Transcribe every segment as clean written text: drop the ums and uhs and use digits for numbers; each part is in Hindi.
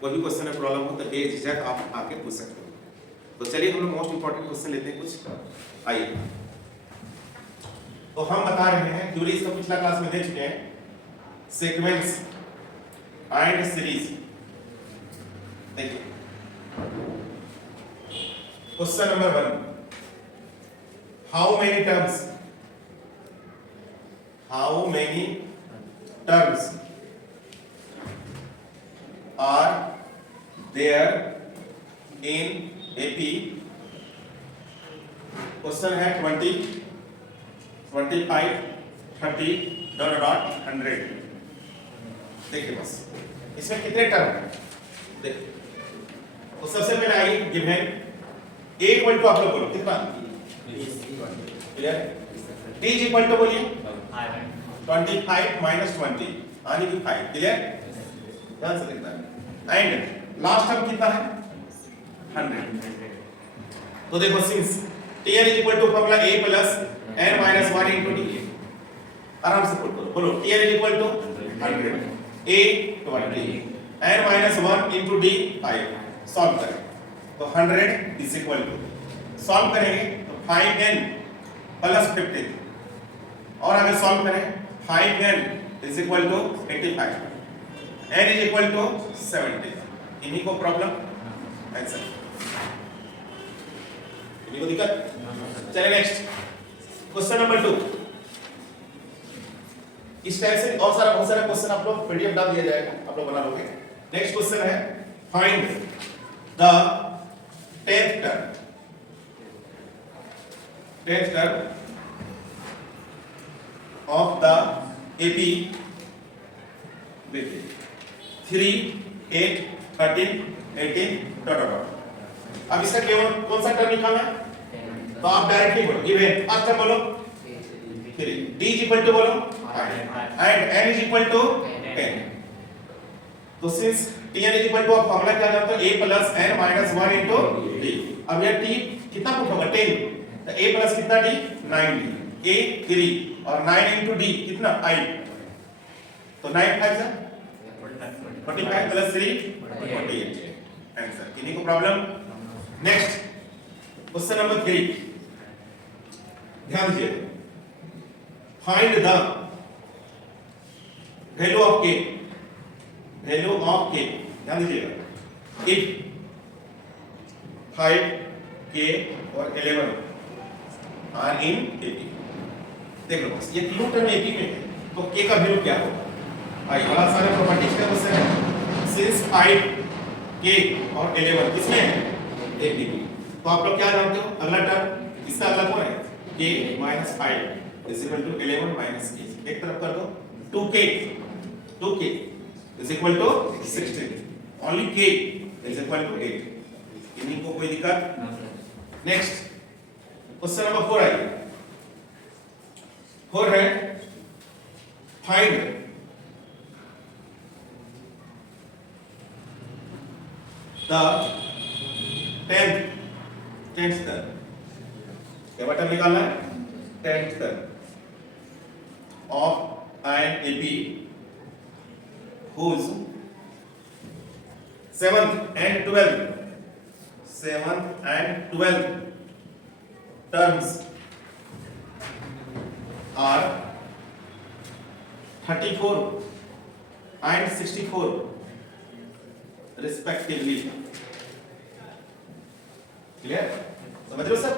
कोई भी क्वेश्चन में प्रॉब्लम हो तो बेझिझक आप आके पूछ सकते हो। तो चलिए हम लोग मोस्ट इंपॉर्टेंट क्वेश्चन लेते हैं कुछ। आइए, तो हम बता रहे हैं थ्योरी, इसका पिछला क्लास में दे चुके हैं, सीक्वेंस एंड सीरीज। देखिए question number 1, how many terms are there in AP? Question है 20, 25, 30 डॉट 100। देखिए बस इसमें कितने टर्म है देखिए। तो सबसे पहले आइए गिवन a इक्वल टू, आप लोग बोलो कितना, clear? t is equal to बोलिए 25 माइनस 20 यानी कि 5, क्लियर? ध्यान से देखना है। एंड लास्ट टर्म कितना है 100। तो देखो since tn is equal to formula a plus n minus 1 into d, आराम से पुट करो, बोलो tn is equal to 100, a 20, n minus 1 into d 5। Solve करें तो 100 इज इक्वल टू, सॉल्व करेंगे तो 5n प्लस 15, और अगर सॉल्व करें 5n is equal to 85, n is equal to 70। इन्हीं को प्रॉब्लम आंसर, इन्हीं को दिक्कत। चलिए नेक्स्ट क्वेश्चन नंबर 2। इस टाइप से और सारा बहुत सारे क्वेश्चन आप लोग पीडीएफ डाल दिया जाएगा, आप लोग बना लोगे। नेक्स्ट क्वेश्चन है find the 10th term of the AP with 3, 8, 13, 18 dot. अब इसका केवल कौन सा टर्म निकालना है, तो आप डायरेक्टली बोलो गिवन फर्स्ट टर्म बोलो 3, d इज इक्वल टू बोलो and n is equal to 10। तो since tn is equal to, आप फार्मूला क्या जानते हो, a plus n minus 1 into d। अब ये t कितना पुट होगा 10, तो a प्लस कितना d 9d, a 3 और 9 इनटू d कितना 8, तो 9 5 जा 45 प्लस 3 48 आंसर। किन्हीं को प्रॉब्लम। नेक्स्ट क्वेश्चन नंबर 3, ध्यान दीजिए, find the value of k, ध्यान दीजिएगा, इफ 5, k और 11 आर इन AP। देख लो बस ये तीनों टर्म AP में है, तो k का वैल्यू क्या होगा। आइए बड़ा सारे प्रॉपर्टीज का क्वेश्चन है। सिंस 5, k और 11 किसमें है AP में, तो आप लोग क्या जानते हो, अगला टर्म इसका अगला कौन है, k minus 5 is equal to 11 minus k, एक तरफ कर दो 2k is equal to 16, only k is equal to 8। इन्हीं को कोई दिक्कत। नेक्स्ट क्वेश्चन नंबर 4 आइए। 4 है फाइंड द 10th टर्म, क्या बटन निकालना है 10th term of an AP whose 7th and 12th terms are 34 and 64 respectively। Clear, समझ रहे हो सर?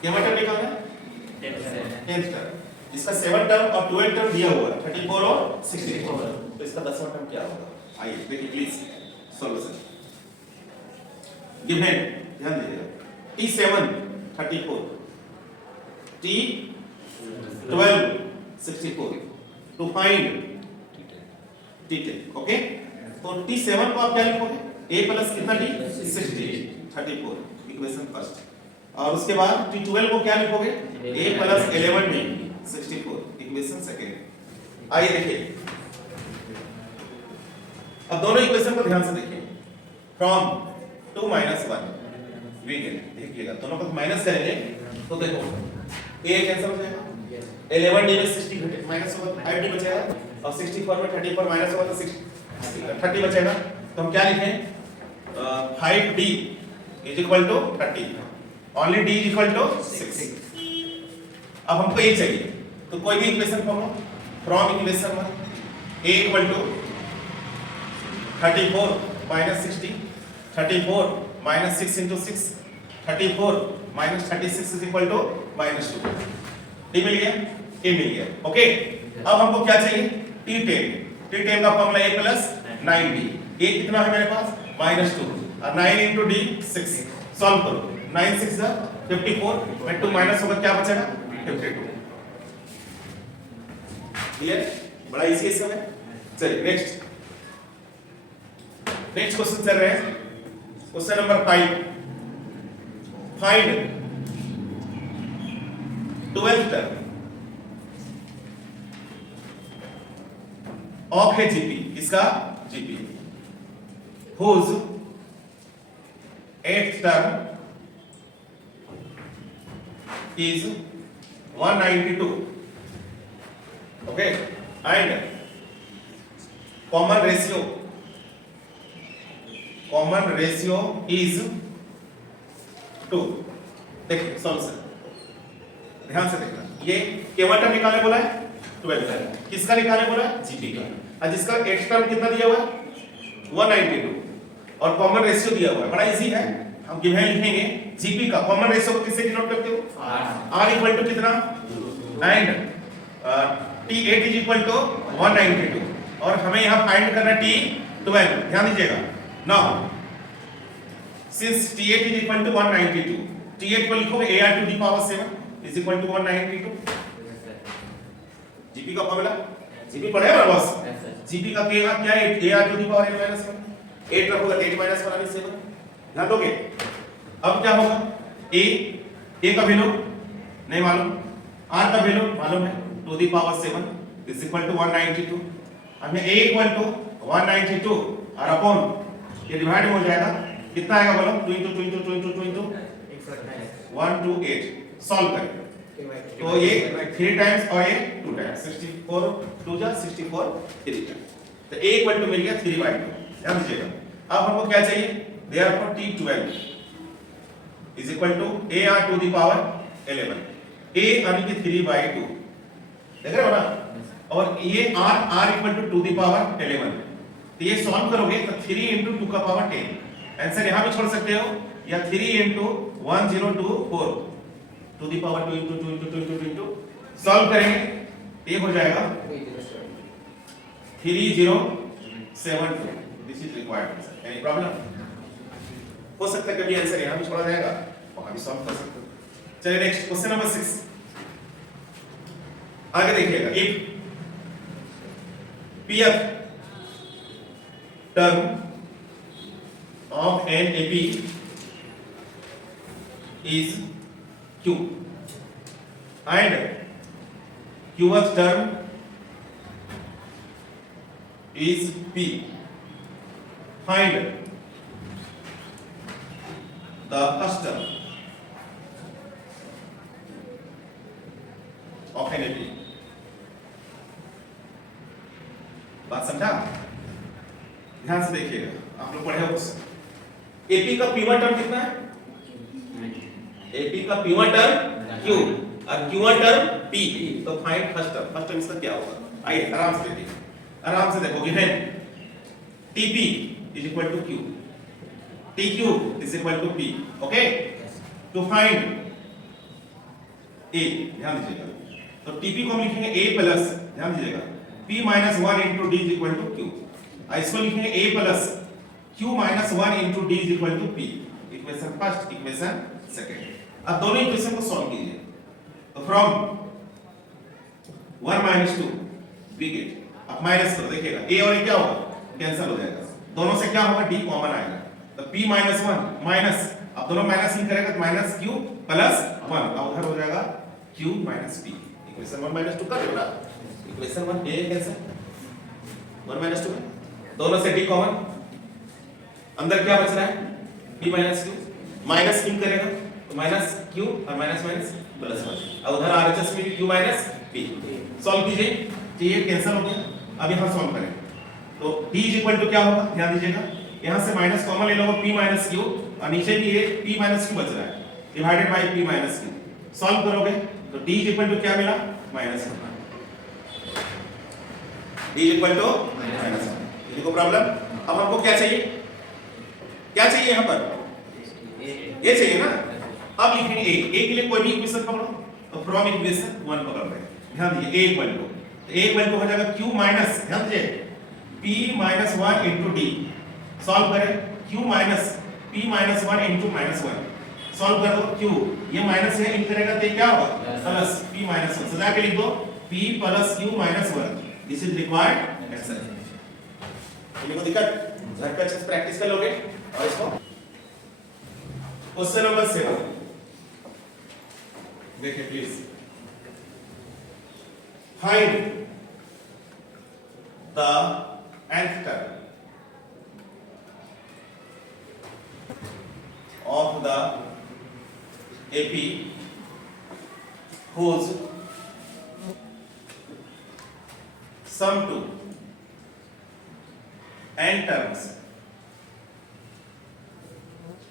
क्या मतलब निकालना है 10th टर्म, इसका 7th टर्म और 12th टर्म दिया हुआ है 34 और 64, तो इसका 10वां टर्म क्या होगा। आइए देखिए प्लीज सॉल्यूशन गिवन, ध्यान दीजिएगा, T7 34, T12 64 to find T10। Okay, तो T7 को आप क्या लिखोगे, a प्लस कितना d 34 इक्वेशन फर्स्ट, और उसके बाद T12 को क्या लिखोगे, a plus 11 d 64 equation second. आइए देखिए, अब दोनों इक्वेशन को ध्यान से देखिए, फ्रॉम 2 माइनस 1 वी गेट, देखिएगा दोनों को माइनस करेंगे तो देखो a कैंसिल हो जाएगा, 11d में 60 घटे माइनस होगा, 5d बचेगा, और 64 में 34 माइनस होगा तो 30 बचेगा, तो हम क्या लिखें 5d is equal to 30, only d is equal to 6। अब हमको ये चाहिए, तो कोई भी equation form from equation 1 a equal to 34 minus 60, 34 minus 6 into 6, 34 minus 36 is equal to -2। D मिल गया, ए मिल गया। ओके, अब हमको क्या चाहिए T10। T10 का formula a plus 9d। a कितना है मेरे पास -2 और 9 इंटू d 6। सॉल्व करो, 9 6 54 में 2 माइनस होगा, क्या बचेगा 52। क्लियर, बड़ा इजी है सब है। चलिए नेक्स्ट क्वेश्चन चल रहे हैं। Question number 5, find 12th term of है जीपी, किसका GP, whose 8th term is 192, okay, and common ratio is 2। देखिए सॉल्यूशन ध्यान से देखना, ये केवल टर्म निकालने बोला है 12 टर्म, किसका निकालने बोला है जीपी का, और जिसका 8th टर्म कितना दिया हुआ है 192 और कॉमन रेशियो दिया हुआ है। बड़ा इजी है, हम गिवन लिखेंगे जीपी का कॉमन रेशियो को किससे डिनोट करते हो r इक्वल टू कितना and T8 is equal to 192 और हमें यहां फाइंड करना T12। ध्यान दीजिएगा, now since T8 is equal to 192, T8 को लिखोगे ar to the power 7 is equal to 192। GP का फॉर्मूला जीपी पढ़े ना बॉस, जीपी का क्या है ar to the power n - 1, 8 रखोगे 8 - 1 यानी 7। ध्यान दोगे, अब क्या होगा a का वैल्यू नहीं मालूम, r का वैल्यू मालूम है to the power 7 is equal to 192। हमें a इक्वल टू 192 और अपॉन ये डिवाइड हो जाएगा, कितना आएगा बोलो 2 into 1 to 8। सॉल्व करें तो ये 3 टाइम्स और ये 2 टाइम्स, 64 2 जा 64 3 टाइम्स, तो a इक्वल टू मिल गया 3/2। ध्यान दीजिएगा, अब हमको क्या चाहिए, therefore T12 is equal to ar to the power 11, a यानी कि 3/2 देख रहे हो ना, और ये r equal to the power 11, तो ये सॉल्व करोगे तो 3 into 2 का पावर 10, आंसर यहां भी छोड़ सकते हो, या 3 into 1024 to the power 2 into सॉल्व करेंगे, ये हो जाएगा 3072। This is required, any problem हो सकता है कभी आंसर यहां भी छोड़ा जाएगा, वहां भी सॉल्व कर सकते हो। चलिए नेक्स्ट क्वेश्चन नंबर 6 आगे देखिएगा, if pth term of an AP is Q and Qth term is P, find the first term of an AP। बात समझा, ध्यान से देखिएगा, आप लोग पढ़े हो क्वेश्चन। एपी का पीवा टर्म कितना है, एपी का पीवा टर्म Q और क्यूवा टर्म P, तो find first term. First term इसका क्या होगा, आइए आराम से देखिए, आराम से देखो, given TP is equal to Q, TQ is equal to P, okay, to find A, ध्यान दीजिएगा, तो TP को हम लिखेंगे A प्लस, ध्यान दीजिएगा, P - 1 into D is equal to Q, इसको लिखेंगे A plus Q - 1 into D is equal to P, equation first, equation second. अब दोनों इक्वेशन को सॉल्व कीजिए, तो फ्रॉम 1 - 2 we get, अब माइनस करो, देखिएगा A और A क्या होगा, कैंसिल हो जाएगा, दोनों से क्या होगा D कॉमन आएगा, तो P - 1 माइनस, अब दोनों माइनस ही करेगा तो माइनस Q प्लस 1, अब उधर हो जाएगा Q - P, इक्वेशन 1 - 2 कर देना, इक्वेशन 1 A कैसे 1 - 2 में दोनों से D कॉमन, अंदर क्या बच रहा है P - Q, माइनस Q करेगा तो माइनस Q और माइनस माइनस प्लस 1, अब उधर RHS में Q - P, सॉल्व कीजिए, ये कैंसिल हो गया। अब यहां सॉल्व करें, तो d इज इक्वल टू क्या होगा, ध्यान दीजिएगा, यहां से माइनस कॉमन ले लो, p माइनस क्यू, और नीचे भी ये p माइनस क्यू बच रहा है, divided by p minus Q. Solve करोगे तो d इज इक्वल टू क्या मिला, minus one. d is equal to minus one. ये देखो प्रॉब्लम। अब हमको क्या चाहिए, क्या चाहिए यहां पर, ये चाहिए ना। अब लिखेंगे a के लिए कोई भी इक्वेशन पकड़ो, तो फ्रॉम इक्वेशन 1 पकड़ रहे हैं, ध्यान दीजिए a इक्वल टू हो जाएगा q माइनस, ध्यान दीजिए, p minus 1 into d। Solve करें, q minus p minus 1 into minus 1। Solve कर दो, q ये माइनस है, इन करेगा तो क्या होगा, प्लस p माइनस 1। सजा के लिख दो p plus q minus 1। This is required exercise. इनको दिक्कत, घर पे अच्छे से प्रैक्टिस कर लोगे। और इसको क्वेश्चन नंबर 7 देखिए please. Find the nth term of the AP whose sum to n terms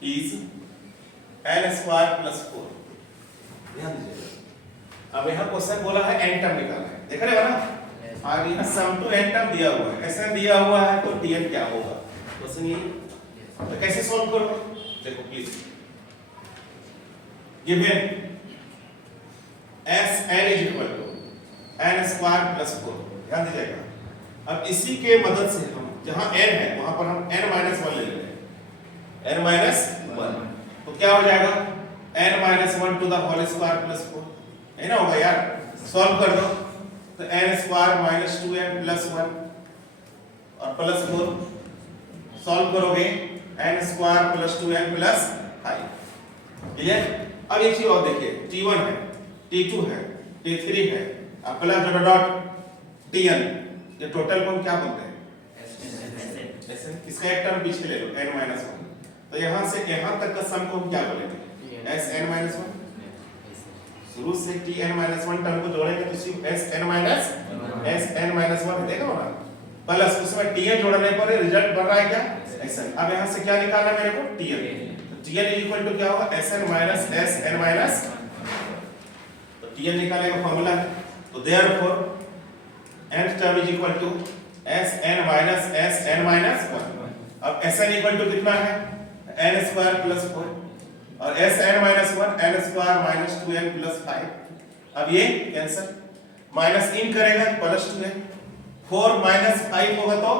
is n square plus 4। ध्यान दीजिए, अब यहाँ क्वेश्चन बोला है n टर्म निकालना है, देख रहे हो ना, और यहाँ सम टू n टर्म दिया हुआ है, ऐसा दिया हुआ है तो tn क्या होगा, क्वेश्चन ये। तो कैसे सॉल्व करोगे, देखो please, given Sn is equal to n square plus 4। ध्यान दीजिएगा, अब इसी के मदद से हम जहां n है वहां पर हम n माइनस 1 ले लेंगे, n माइनस 1, तो क्या हो जाएगा, n minus 1 to the whole square plus 4, है ना, होगा यार। सॉल्व कर दो तो n square minus 2n plus 1 और प्लस 4। सॉल्व करोगे n square plus 2n plus 5। Clear. अब एक चीज और देखिए, t1 है, t2 है, t3 है, अब प्लस डॉट डॉट tn, ये टोटल को हम क्या बोलते हैं, ऐसे किसका एक टर्म पीछे ले लो, n माइनस 1, तो यहां से यहां तक का सम को हम क्या बोलेंगे, Sn माइनस 1। शुरू से tn माइनस 1 टर्म को जोड़ेंगे तो सिर्फ Sn माइनस 1 देगा ना, प्लस उसमें tn जोड़ने पर रिजल्ट बन रहा है क्या, Sn। अब यहां से क्या निकालना है मेरे को, tn, तो tn इक्वल टू क्या होगा, Sn माइनस Sn माइनस, तो tn निकालने का फार्मूला है, तो therefore nth term is equal to Sn minus Sn minus 1। अब Sn इक्वल टू कितना है, n स्क्वायर प्लस 4, और Sn minus 1 n square minus 2n plus 5। अब ये कैंसिल, माइनस इन करेगा प्लस 2n, 4 माइनस 5 होगा तो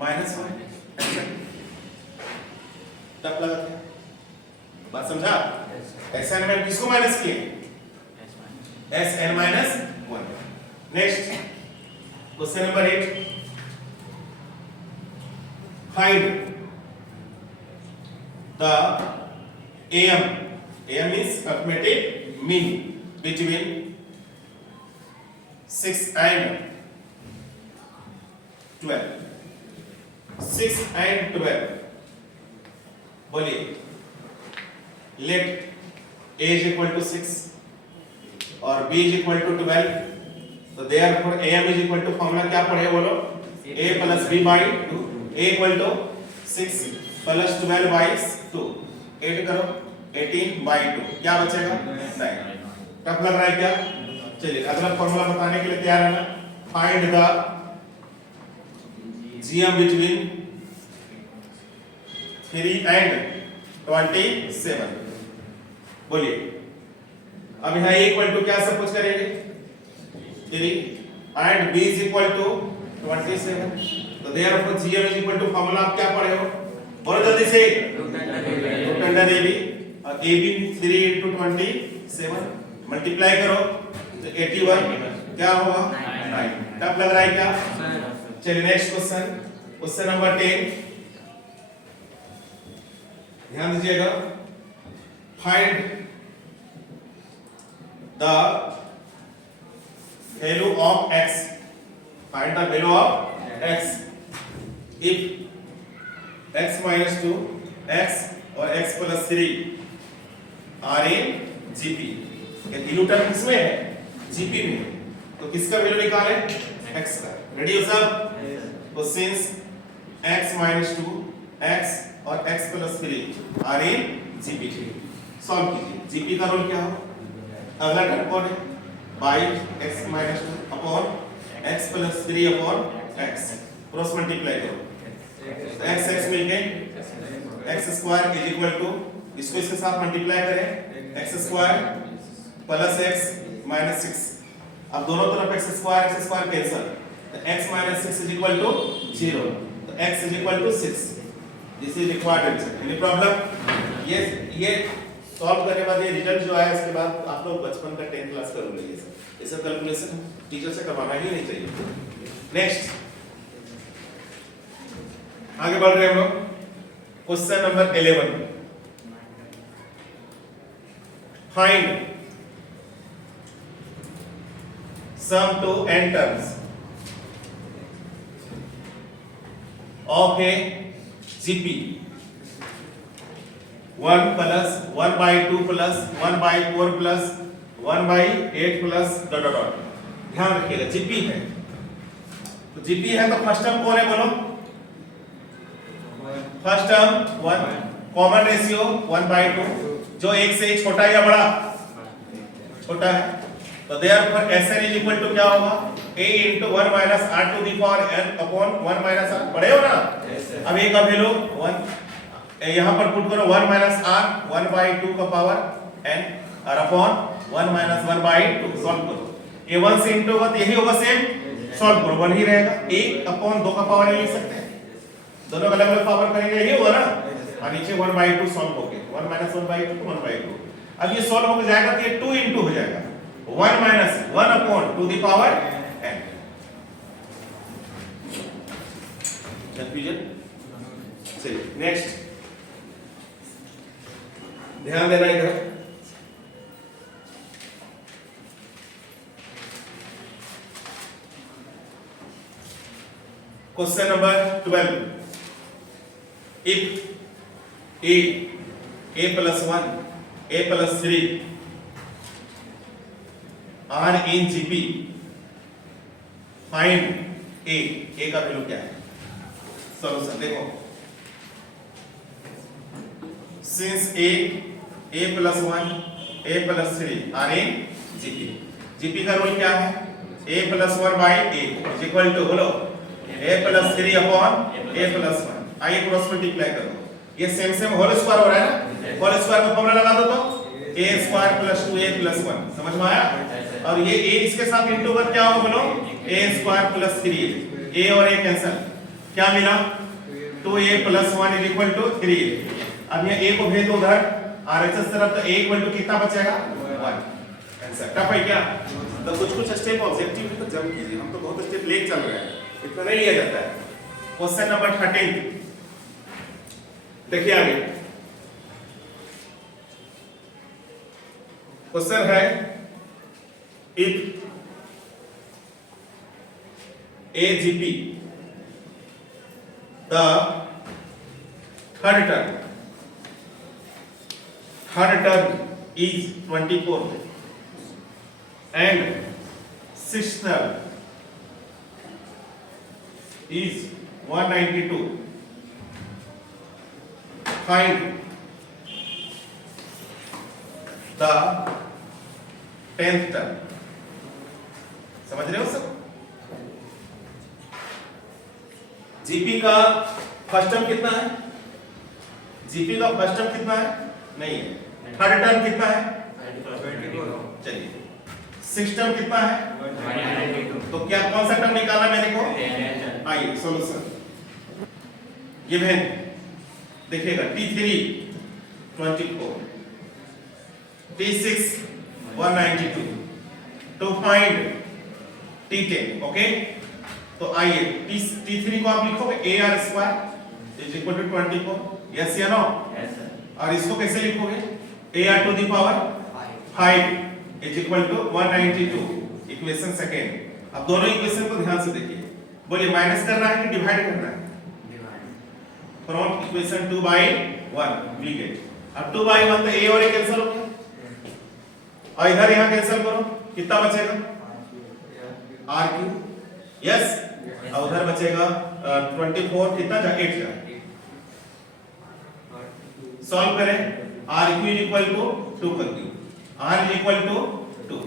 माइनस 1। तब लगा बात समझा, Sn में किसको माइनस किए, Sn minus 1। Next question number 8, find the AM means arithmetic mean between 6 and 12। 6 and 12, बोलिए, let A is equal to 6 और B is equal to 12, तो therefore AM is equal to formula क्या पढ़े बोलो, A plus B by 2, A equal to 6 plus 12 by 2, 8 करो, 18 by 2, क्या बचेगा 9। टफ लग रहा है क्या, चलिए अगला फॉर्मूला बताने के लिए तैयार है ना। Find the GM between 3 and 27, बोलिए। अब यहाँ A इक्वल टू क्या सब कुछ करेंगे, 3 and B is equal to 27, तो therefore GM is equal to formula आप क्या पढ़े हो, और जल्दी से रूट अंडर AB, और AB 3 into 27 मल्टीप्लाई करो तो 81 क्या होगा 9। टफ लग रहा है क्या, चलिए नेक्स्ट क्वेश्चन, क्वेश्चन नंबर 10, ध्यान दीजिएगा। Find the value of x, find the value of x if x minus 2, x और x plus 3 are in GP। ये तीनों टर्म किसमें है, GP में, तो किसका वैल्यू निकालें, x का। रेडी हो सब, तो सिंस x minus 2 x और x plus 3 are in GP. Solve कीजिए। जीपी का रोल क्या हो? अगला टर्म कौन है? By x minus 2 upon x plus 3 upon x, cross multiply करो। x x मिल गए, x square is equal to, इसको इसके साथ मल्टीप्लाई करें, x square plus x minus 6। अब दोनों तरफ x स्क्वायर कैंसिल, तो x minus 6 is equal to 0, तो x is equal to 6। This is required answer. Any problem? ये सॉल्व करने के बाद ये रिजल्ट जो आया इसके बाद आप लोग बचपन का 10th क्लास कर लेंगे। ये सब कैलकुलेशन टीचर से करवाना ही नहीं चाहिए। नेक्स्ट आगे बढ़ रहे हैं हम लोग। Question number 11, find sum to n terms of a GP 1 plus 1 by 2 plus 1 by 4 plus 1 by 8 plus dot dot dot. ध्यान रखिएगा जीपी है, तो जीपी है तो फर्स्ट टर्म कौन है बोलो? First term 1, common ratio 1 by 2, जो एक से छोटा या बड़ा? छोटा है, तो therefore Sn is equal to क्या होगा? a into 1 minus r to the power n upon 1 minus r। पढ़े हो ना? अब a का वैल्यू 1 यहाँ पर पुट करो, 1 minus r 1 by 2 का पावर n और अपॉन 1 minus 1 by 2। सॉल्व करो, ये 1 से इंटू होगा तो यही होगा सेम, सॉल्व करो 1 ही रहेगा। 1 अपॉन 2 का पावर ले सकते हैं, दोनों का अलग अलग पावर करेंगे यही होगा ना, और नीचे 1 by 2 सॉल्व हो गया, 1 minus 1 by 2 तो 1 by 2। अब ये सॉल्व हो जाएगा तो ये 2 इंटू हो जाएगा, 1 minus 1 upon 2 the power n। Confusion? चलिए नेक्स्ट, ध्यान देना इधर। Question number 12, if a plus 1 a plus 3 are in GP, find A का वैल्यू क्या है? सॉल्यूशन देखो, since a plus 1 a plus 3 are in GP, GP का रोल क्या है? a plus 1 by a is equal to, बोलो, a plus 3 upon a plus 1। आइए क्रॉस मल्टीप्लाई करो, ये सेम होल स्क्वायर हो रहा है ना, होल स्क्वायर का फॉर्मूला लगा दो तो a square plus 2a plus 1। समझ में आया? और ये a इसके साथ इंटू कर क्या होगा बोलो? a square plus 3a, a और a कैंसिल, क्या मिला? 2a plus 1 is equal to 3a। अब ये a को भेज दो उधर RHS तरफ, तो a इक्वल टू कितना बचेगा? 1। आंसर टफ है क्या? तो कुछ स्टेप ऑब्जेक्टिव तो जम कीजिए, हम तो बहुत स्टेप लेके चल रहे हैं, इतना नहीं लिया जाता है। क्वेश्चन नंबर 13 देखिए आगे, क्वेश्चन है if AGP the third term is 24 and sixth term is 192, find the 10th term। समझ रहे हो सब? जीपी का फर्स्ट टर्म कितना है? जीपी का फर्स्ट टर्म कितना है? नहीं है। थर्ड टर्म कितना है? चलिए, सिक्स टर्म कितना है? तो क्या कौन सा टर्म निकालना मेरे को? आइए सॉल्यूशन गिवन देखिएगा, T3 24, T6 192 to find T10। Okay, तो आइए T3 को आप लिखोगे AR square is equal to 24, yes या नो? Yes sir. और इसको कैसे लिखोगे? AR to the power 5 is equal to 192, equation second. अब दोनों इक्वेशन को ध्यान से देखिए, बोलिए माइनस करना है कि डिवाइड करना है? From equation 2 by 1 we get, अब 2 by 1 तो a और a कैंसिल हो गया, और इधर यहां कैंसिल करो, कितना बचेगा? r cube. यस, और उधर बचेगा 24 कितना जा 8 जा। सॉल्व करें r इज इक्वल टू 2 कर दी, r इज इक्वल टू 2,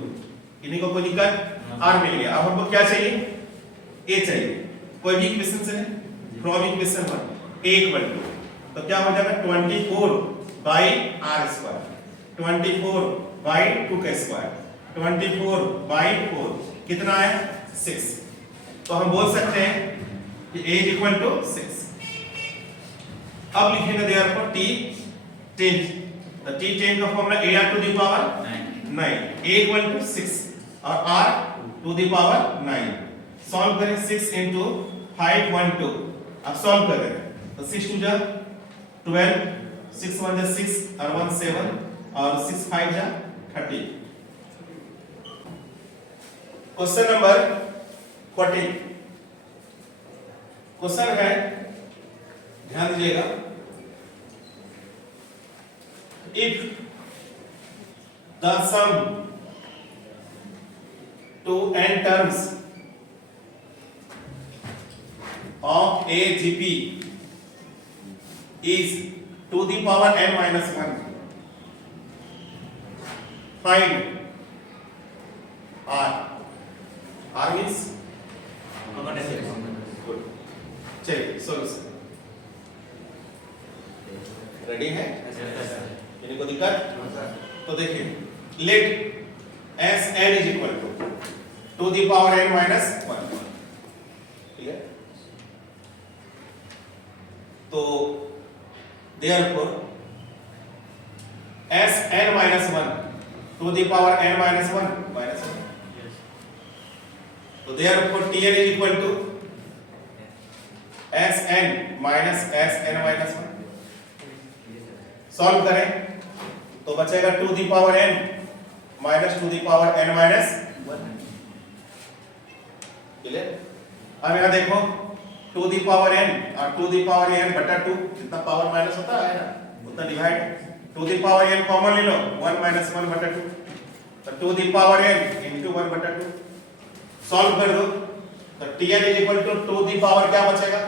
इन्हीं को कोई दिक्कत, r मिल गया। अब हमको क्या चाहिए, a चाहिए। कोई भी इक्वेशन से from equation 1 a equal to, तो क्या हो जाएगा 24 बाई r स्क्वायर, 24 बाई 2 का स्क्वायर, 24 बाई 4 कितना है 6। तो हम बोल सकते हैं कि a इज इक्वल टू 6। अब लिखेंगे देयरफॉर t 10, तो t 10 का formula a to the power 9, a equal to 6 और r to the power 9। Solve करें 6 into 5 1 2, अब सॉल्व करें तो 6 2 जा 12, 6 1 जा 6 और 1 7 और 6 5 जा 30। क्वेश्चन नंबर 14, क्वेश्चन है, ध्यान दीजिएगा, if the sum to n terms of a GP is to the power n minus 1, find r, r means good। चलिए सॉल्यूशन रेडी है, इन्हीं को दिक्कत, तो देखिए let S n is equal to the power n minus 1, ठीक है। तो therefore S n minus 1 to the power n minus 1 minus 1, तो therefore Tn is equal to Sn minus Sn minus 1। Solve करें तो बचेगा two the power n minus two the power n minus 1, clear. अब यहां देखो टू द पावर n और टू द पावर n बटा 2, जितना पावर माइनस होता है ना उतना divide, two the power n common ले लो 1 माइनस 1 बटा 2, तो two the power n into 1 बटा 2। सॉल्व कर दो तो Tn is equal to two the power क्या बचेगा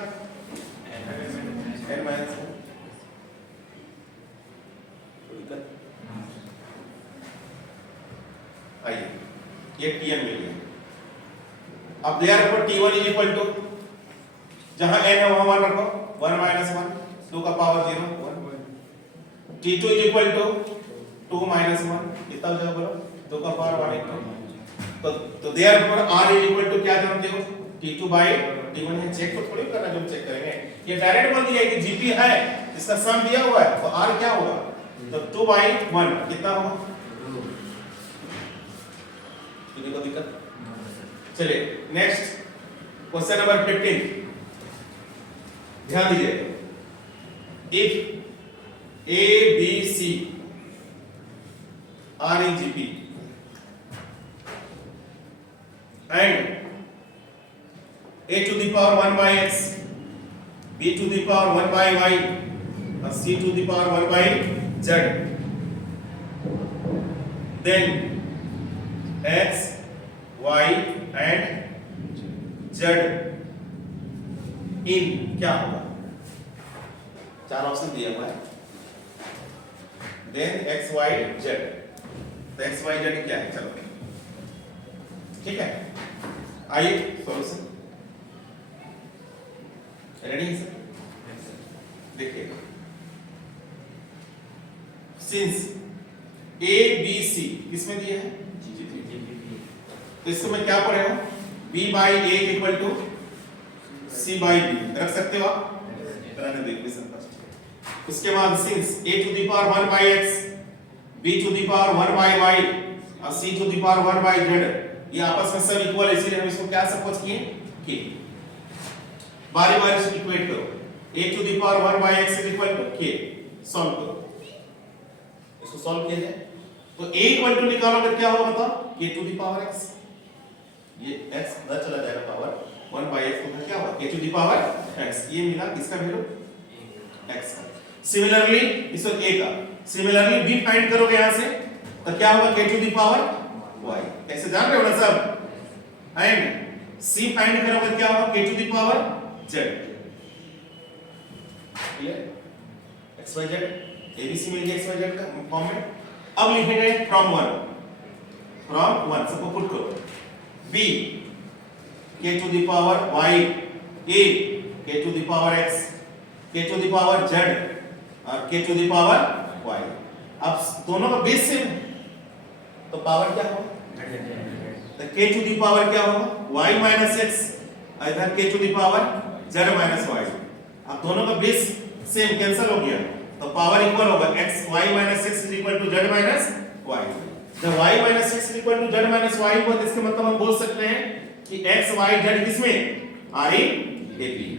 n माइनस 1। आइए ये Tn मिल गया। अब therefore T1 is equal to, जहां n है वहां 1 रखो, 1 माइनस 1 2 का power 0 1। T2 is equal to 2 minus 1 कितना हो जाएगा बोलो, 2 का पावर 1। तो therefore r is equal to क्या जानते हो T2 बाय T1 है। चेक तो थोड़ी करना, जो चेक करेंगे ये डायरेक्ट बोल दिया कि GP है, इसका सम दिया हुआ है, तो r क्या होगा, तो 2 बाय 1 कितना होगा, किसी को दिक्कत। चलिए नेक्स्ट क्वेश्चन नंबर 15, ध्यान दीजिए, if a b c are in GP and a to the power 1 by x, b to the power 1 by y और c to the power 1 by z, then x y and z in क्या होगा, चार ऑप्शन दिया हुआ है, then x y z, तो x y z क्या है, चलो ठीक है। आइए सॉल्यूशन रेडी है सर, देखिए सिंस a b c किसमें दिया है, तो इसको मैं क्या पढ़े हो, b by a equal to c by b रख सकते हो आप, रहने दो इक्वेशन फर्स्ट। उसके बाद since a to the power 1 by x, b to the power 1 by y और c to the power 1 by z, ये आपस में सब इक्वल है, इसलिए हम इसको क्या सपोज किए कि बारी बारी से इक्वेट करो, a to the power 1 by x is equal to k, solve करो, इसको सॉल्व किया जाए तो a इक्वल टू निकालोगे क्या होगा बताओ, k to the power x, ये x ना चला जाएगा पावर 1 by x, तो क्या होगा k to the power x, ये मिला किसका वैल्यू x का। सिमिलरली इसको a का, सिमिलरली b फाइंड करोगे यहां से तो क्या होगा k to the power y, कैसे जान रहे हो ना सब, एंड c फाइंड करोगे क्या होगा k to the power z, clear, xyz abc मिल गया xyz का फॉर्म में। अब लिखेंगे फ्रॉम 1 सबको पुट करो, b k to the power y, a k to the power x, k to the power z और k to the power y। अब दोनों का बेस सेम है तो पावर क्या होगा, तो k टू द पावर क्या होगा y माइनस x, इधर k to the power z minus y। अब दोनों का बेस सेम, कैंसिल हो गया तो पावर इक्वल होगा x y minus x is equal to z minus y। जब y minus x is equal to z minus y हुआ तो इसका मतलब हम बोल सकते हैं कि x y z किसमें, R in AP।